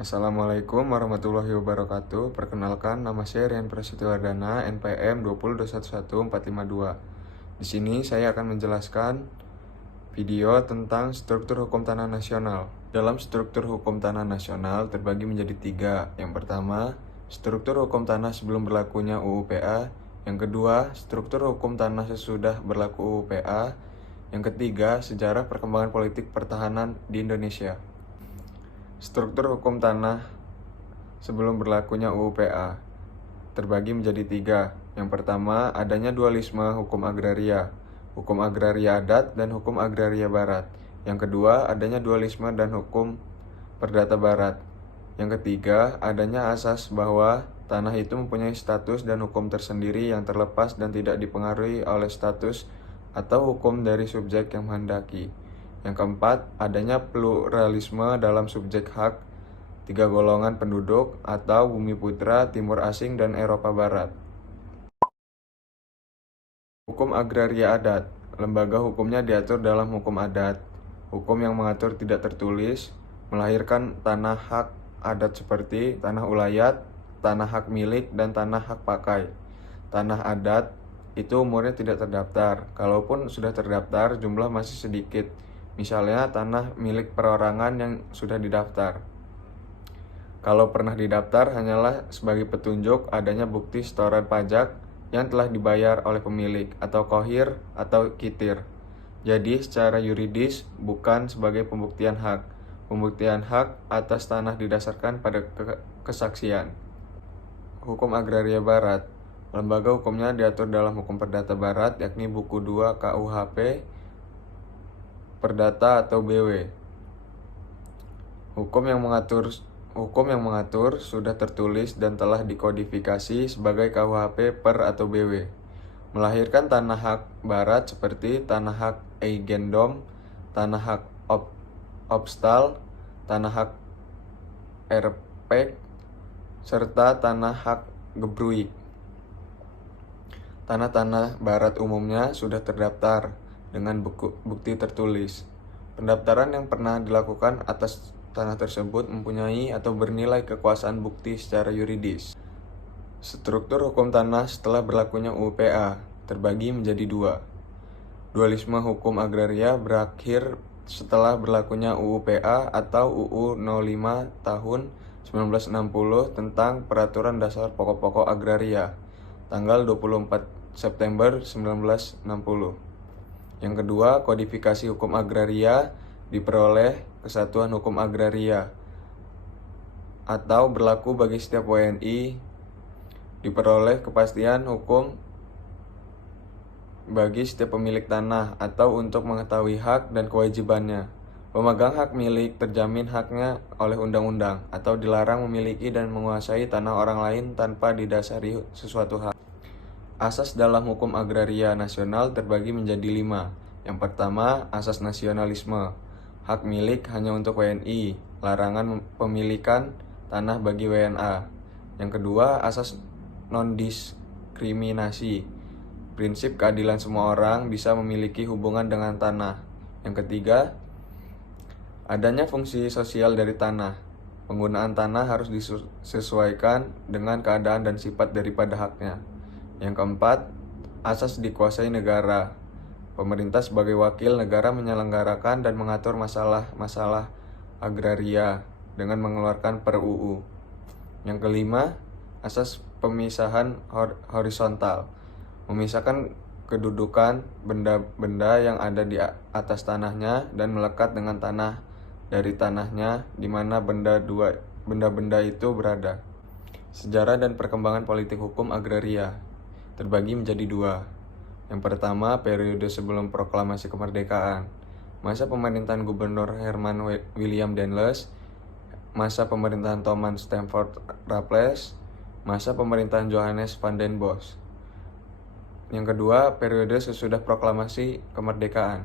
Assalamualaikum warahmatullahi wabarakatuh. Perkenalkan, nama saya Rian Prasetyo-Ardana, NPM 20211452. Di sini saya akan menjelaskan video tentang struktur hukum tanah nasional. Dalam struktur hukum tanah nasional terbagi menjadi 3. Yang pertama, struktur hukum tanah sebelum berlakunya UU PA. Yang kedua, struktur hukum tanah sesudah berlaku UU PA. Yang ketiga, sejarah perkembangan politik pertahanan di Indonesia. Struktur hukum tanah sebelum berlakunya UU PA terbagi menjadi 3. Yang pertama, adanya dualisme hukum agraria adat dan hukum agraria barat. Yang kedua, adanya dualisme dan hukum perdata barat. Yang ketiga, adanya asas bahwa tanah itu mempunyai status dan hukum tersendiri yang terlepas dan tidak dipengaruhi oleh status atau hukum dari subjek yang menghendaki. Yang keempat, adanya pluralisme dalam subjek hak 3 golongan penduduk atau Bumi Putra, Timur Asing, dan Eropa Barat. Hukum agraria adat. Lembaga hukumnya diatur dalam hukum adat. Hukum yang mengatur tidak tertulis, melahirkan tanah hak adat seperti tanah ulayat, tanah hak milik, dan tanah hak pakai. Tanah adat itu umurnya tidak terdaftar. Kalaupun sudah terdaftar, jumlah masih sedikit. Misalnya tanah milik perorangan yang sudah didaftar. Kalau pernah didaftar hanyalah sebagai petunjuk adanya bukti setoran pajak yang telah dibayar oleh pemilik atau kohir atau kitir. Jadi secara yuridis bukan sebagai pembuktian hak. Pembuktian hak atas tanah didasarkan pada kesaksian. Hukum agraria barat. Lembaga hukumnya diatur dalam hukum perdata barat yakni buku 2 KUHP Perdata atau BW. Hukum yang mengatur sudah tertulis dan telah dikodifikasi sebagai KUHP per atau BW. Melahirkan tanah hak barat seperti tanah hak Eigendom, tanah hak Opstal, tanah hak Erpek, serta tanah hak Gebruik. Tanah-tanah barat umumnya sudah terdaftar dengan bukti tertulis. Pendaftaran yang pernah dilakukan atas tanah tersebut mempunyai atau bernilai kekuasaan bukti secara yuridis. Struktur hukum tanah setelah berlakunya UU PA terbagi menjadi 2. Dualisme hukum agraria berakhir setelah berlakunya UU PA atau UU 05 tahun 1960 tentang Peraturan Dasar Pokok-Pokok Agraria tanggal 24 September 1960. Yang kedua, kodifikasi hukum agraria diperoleh Kesatuan Hukum Agraria atau berlaku bagi setiap WNI. Diperoleh kepastian hukum bagi setiap pemilik tanah atau untuk mengetahui hak dan kewajibannya. Pemegang hak milik terjamin haknya oleh undang-undang atau dilarang memiliki dan menguasai tanah orang lain tanpa didasari sesuatu hak. Asas dalam hukum agraria nasional terbagi menjadi 5. Yang pertama, asas nasionalisme. Hak milik hanya untuk WNI, larangan pemilikan tanah bagi WNA. Yang kedua, asas non-diskriminasi. Prinsip keadilan semua orang bisa memiliki hubungan dengan tanah. Yang ketiga, adanya fungsi sosial dari tanah. Penggunaan tanah harus disesuaikan dengan keadaan dan sifat daripada haknya. Yang keempat, asas dikuasai negara. Pemerintah sebagai wakil negara menyelenggarakan dan mengatur masalah-masalah agraria dengan mengeluarkan per-UU. Yang kelima, asas pemisahan horizontal. Memisahkan kedudukan benda-benda yang ada di atas tanahnya dan melekat dengan tanah dari tanahnya di mana benda-benda itu berada. Sejarah dan perkembangan politik hukum agraria terbagi menjadi 2. Yang pertama, periode sebelum proklamasi kemerdekaan. Masa pemerintahan Gubernur Herman William Dendles, masa pemerintahan Thomas Stamford Raffles, masa pemerintahan Johannes van den Bosch. Yang kedua, periode sesudah proklamasi kemerdekaan.